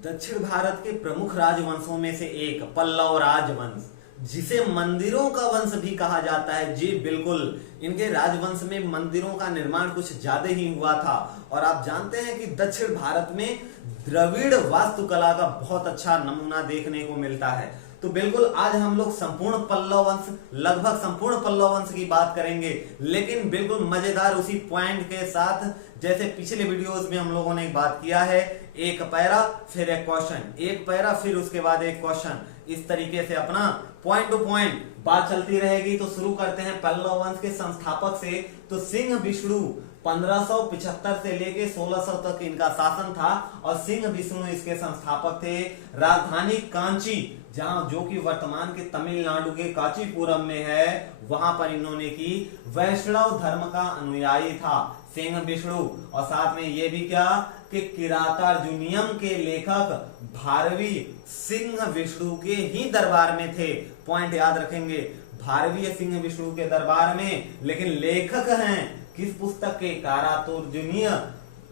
दक्षिण भारत के प्रमुख राजवंशों में से एक पल्लव राजवंश, जिसे मंदिरों का वंश भी कहा जाता है। जी बिल्कुल, इनके राजवंश में मंदिरों का निर्माण कुछ ज्यादा ही हुआ था। और आप जानते हैं कि दक्षिण भारत में द्रविड़ वास्तुकला का बहुत अच्छा नमूना देखने को मिलता है। तो बिल्कुल आज हम लोग संपूर्ण पल्लव वंश, लगभग संपूर्ण पल्लव वंश की बात करेंगे, लेकिन बिल्कुल मजेदार उसी पॉइंट के साथ जैसे पिछले वीडियोस में हम लोगों ने बात किया है। एक पैरा फिर एक क्वेश्चन, एक पैरा फिर उसके बाद एक क्वेश्चन, इस तरीके से अपना पॉइंट टू पॉइंट बात चलती रहेगी। तो शुरू करते हैं पल्लव वंश के संस्थापक से। तो सिंह विष्णु 1575 से लेके 1600 तक इनका शासन था और सिंह विष्णु इसके संस्थापक थे। राजधानी कांची, जहां जो कि वर्तमान के तमिलनाडु के कांचीपुरम में है, वहां पर इन्होंने की। वैष्णव धर्म का अनुयायी था सिंह विष्णु। और साथ में ये भी क्या कि किरातार्जुनियम के लेखक भारवी सिंह विष्णु के ही दरबार में थे। पॉइंट याद रखेंगे, भारवीय सिंह विष्णु के दरबार में, लेकिन लेखक हैं किस पुस्तक के?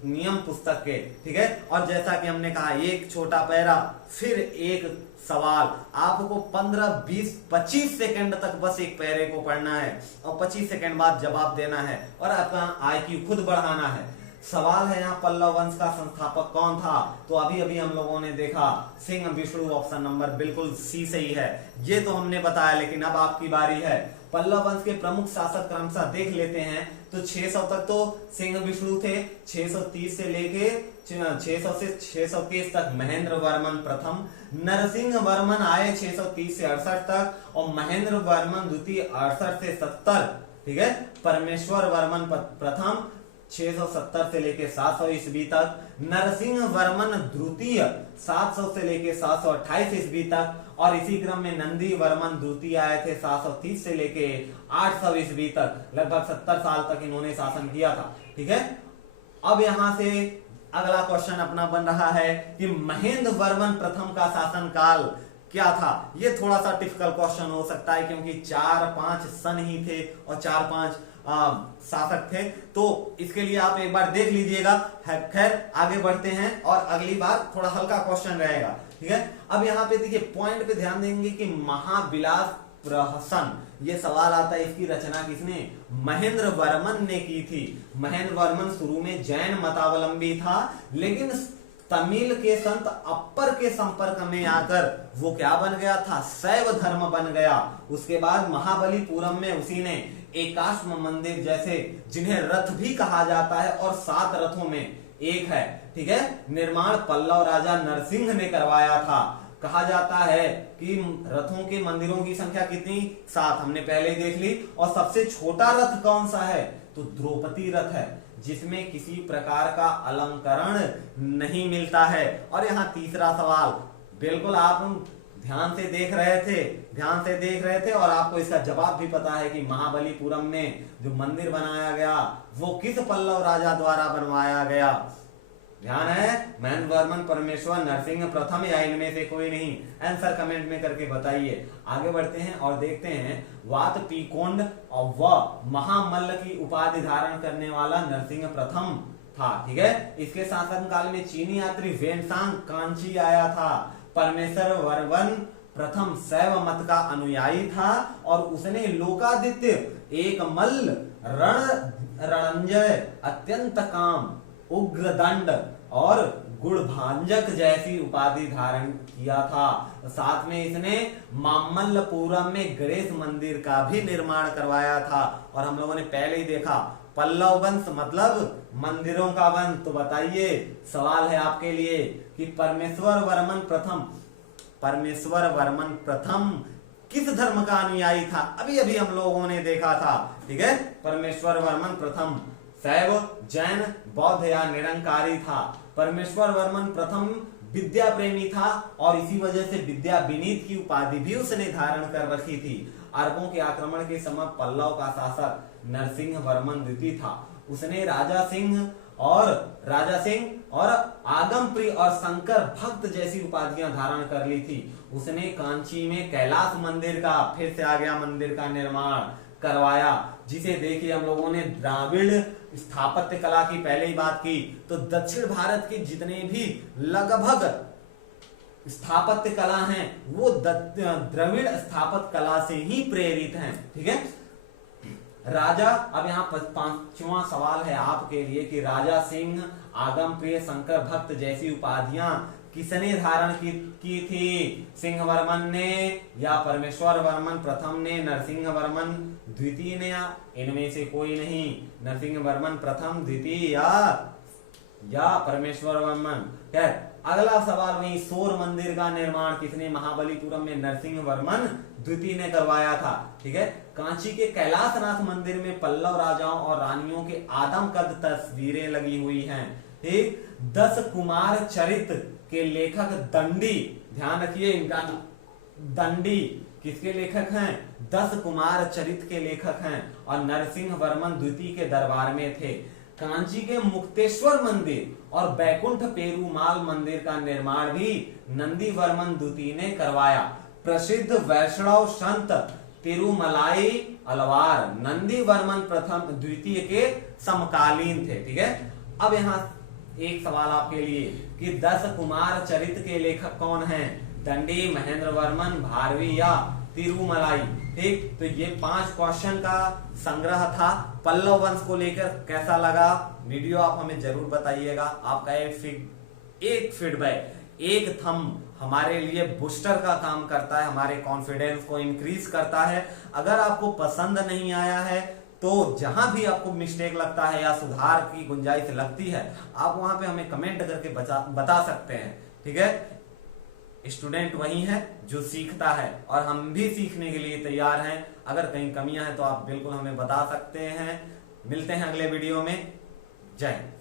नियम पुस्तक के। ठीक है। और जैसा कि हमने कहा, एक छोटा पैरा फिर एक सवाल, आपको 15, 20, 25 सेकंड तक बस एक पैरे को पढ़ना है और 25 सेकंड बाद जवाब देना है और अपना IQ खुद बढ़ाना है। सवाल है यहाँ पल्लव वंश का संस्थापक कौन था? तो अभी अभी हम लोगों ने देखा सिंह विष्णु, ऑप्शन नंबर बिल्कुल सी सही है। ये तो हमने बताया, लेकिन अब आपकी बारी है। पल्लव वंश के प्रमुख शासक क्रमशः देख लेते हैं। तो 600 तक तो सिंह विष्णु थे, 630 से लेके 600 से 630 तक महेंद्र वर्मन प्रथम। नरसिंह वर्मन आए 630 से 68 तक और महेंद्र वर्मन द्वितीय 68 से 70। ठीक है। परमेश्वर वर्मन प्रथम 670 से लेके 700 ईस्वी तक। नरसिंह वर्मन द्वितीय 700 से लेके 728 ईस्वी तक। और इसी क्रम में नंदी वर्मन द्वितीय आए थे 730 से लेके 800 ईस्वी तक। लगभग 70 साल तक इन्होंने शासन किया था। ठीक है। अब यहां से अगला क्वेश्चन अपना बन रहा है कि महेंद्र वर्मन प्रथम का शासन काल क्या था? ये थोड़ा सा टिपिकल क्वेश्चन हो सकता है, क्योंकि 4-5 सन ही थे और 4-5 शासक थे। तो इसके लिए आप एक बार देख लीजिएगा। खैर आगे बढ़ते हैं और अगली बार थोड़ा हल्का क्वेश्चन रहेगा। ठीक है। अब यहाँ पे देखिए, पॉइंट पे ध्यान देंगे कि महाविलास प्रहसन, ये सवाल आता है, इसकी रचना किसने? महेंद्र वर्मन ने की थी। महेंद्र वर्मन शुरू में जैन मतावलंबी था, लेकिन तमिल के संत अप्पर के संपर्क में आकर वो क्या बन गया था? शैव धर्म बन गया। उसके बाद महाबलीपुरम में उसी ने एकाश्म मंदिर, जैसे जिन्हें रथ भी कहा जाता है और 7 रथों में एक है, ठीक है, निर्माण पल्लव राजा नरसिंह ने करवाया था। कहा जाता है कि रथों के मंदिरों की संख्या कितनी? 7, हमने पहले ही देख ली। और सबसे छोटा रथ कौन सा है? तो द्रौपदी रथ है, जिसमें किसी प्रकार का अलंकरण नहीं मिलता है। और यहाँ तीसरा सवाल, बिल्कुल आप ध्यान से देख रहे थे और आपको इसका जवाब भी पता है कि महाबलीपुरम में जो मंदिर बनाया गया वो किस पल्लव राजा द्वारा बनवाया गया? ध्यान है? महेंद्र वर्मन, परमेश्वर, नरसिंह प्रथम या इनमें से कोई नहीं? आंसर कमेंट में करके बताइए। आगे बढ़ते हैं और देखते हैं वातपीकोंड और वह महामल्ल की उपाधि धारण करने वाला नरसिंह प्रथम था। ठीक है। इसके शासन काल में चीनी यात्री वेनसांग कांची आया था। परमेश्वर वर्मन प्रथम शैव मत का अनुयायी था और उसने लोकादित्य, एक मल्ल, रणंजय, अत्यंत काम, उग्रदंड और गुणभांजक जैसी उपाधि धारण किया था। साथ में इसने मामल्लपुरम में गणेश मंदिर का भी निर्माण करवाया था। और हम लोगों ने पहले ही देखा, पल्लव वंश मतलब मंदिरों का वंश। तो बताइए, सवाल है आपके लिए कि परमेश्वर वर्मन प्रथम किस धर्म का अनुयायी था? अभी अभी हम लोगों ने देखा था। ठीक है। परमेश्वर वर्मन प्रथम शैव, जैन, बौद्ध या निरंकारी था। परमेश्वर वर्मन प्रथम विद्या प्रेमी था और इसी वजह से विद्या विनीत की उपाधि भी उसने धारण कर रखी थी। अरबों के आक्रमण के समय पल्लव का शासक नरसिंह वर्मन द्वितीय था। उसने राजा सिंह और आगमप्रिय और शंकर भक्त जैसी उपाधियां धारण कर ली थी। उसने कांची में कैलाश मंदिर का, फिर से आ गया, मंदिर का निर्माण करवाया, जिसे देखिए हम लोगों ने द्राविड़ स्थापत्य कला की पहले ही बात की। तो दक्षिण भारत के जितने भी लगभग स्थापत्य कला हैं वो द्रविड़ स्थापत्य कला से ही प्रेरित हैं। ठीक है, राजा, अब यहाँ पांचवा सवाल है आपके लिए कि राजा सिंह, आगम प्रिय, शंकर भक्त जैसी उपाधियां किसने धारण की थी? सिंह वर्मन ने या परमेश्वर वर्मन प्रथम ने, नरसिंह वर्मन द्वितीय ने, या इनमें से कोई नहीं? नरसिंह वर्मन प्रथम, द्वितीय या परमेश्वर वर्मन। अगला सवाल वही, सौर मंदिर का निर्माण किसने महाबलीपुरम में? नरसिंह वर्मन द्वितीय ने करवाया था। ठीक है, कांची के कैलाशनाथ मंदिर में पल्लव राजाओं और रानियों के आदमकद तस्वीरें लगी हुई हैं। ठीक, 10 कुमार चरित के लेखक दंडी, ध्यान रखिए इनका, दंडी किसके लेखक हैं? 10 कुमार चरित के लेखक हैं और नरसिंह वर्मन द्वितीय के दरबार में थे। कांची के मुक्तेश्वर मंदिर और बैकुंठ पेरुमाल मंदिर का निर्माण भी नंदी वर्मन द्वितीय ने करवाया। प्रसिद्ध वैष्णव संत तिरुमलाई अलवार नंदी वर्मन प्रथम द्वितीय के समकालीन थे। ठीक है, अब यहाँ एक सवाल आपके लिए कि 10 कुमार चरित के लेखक कौन हैं? दंडी, महेंद्र वर्मन, भारवी या तिरुमलाई। ठीक, तो ये 5 क्वेश्चन का संग्रह था पल्लव वंश को लेकर। कैसा लगा वीडियो आप हमें जरूर बताइएगा। आपका एक फीडबैक, एक थंब हमारे लिए बूस्टर का काम करता है, हमारे कॉन्फिडेंस को इंक्रीज करता है। अगर आपको पसंद नहीं आया है तो जहां भी आपको मिस्टेक लगता है या सुधार की गुंजाइश लगती है, आप वहां पे हमें कमेंट करके बता सकते हैं। ठीक है, स्टूडेंट वही है जो सीखता है और हम भी सीखने के लिए तैयार हैं। अगर कहीं कमियां हैं तो आप बिल्कुल हमें बता सकते हैं। मिलते हैं अगले वीडियो में। जय हिंद।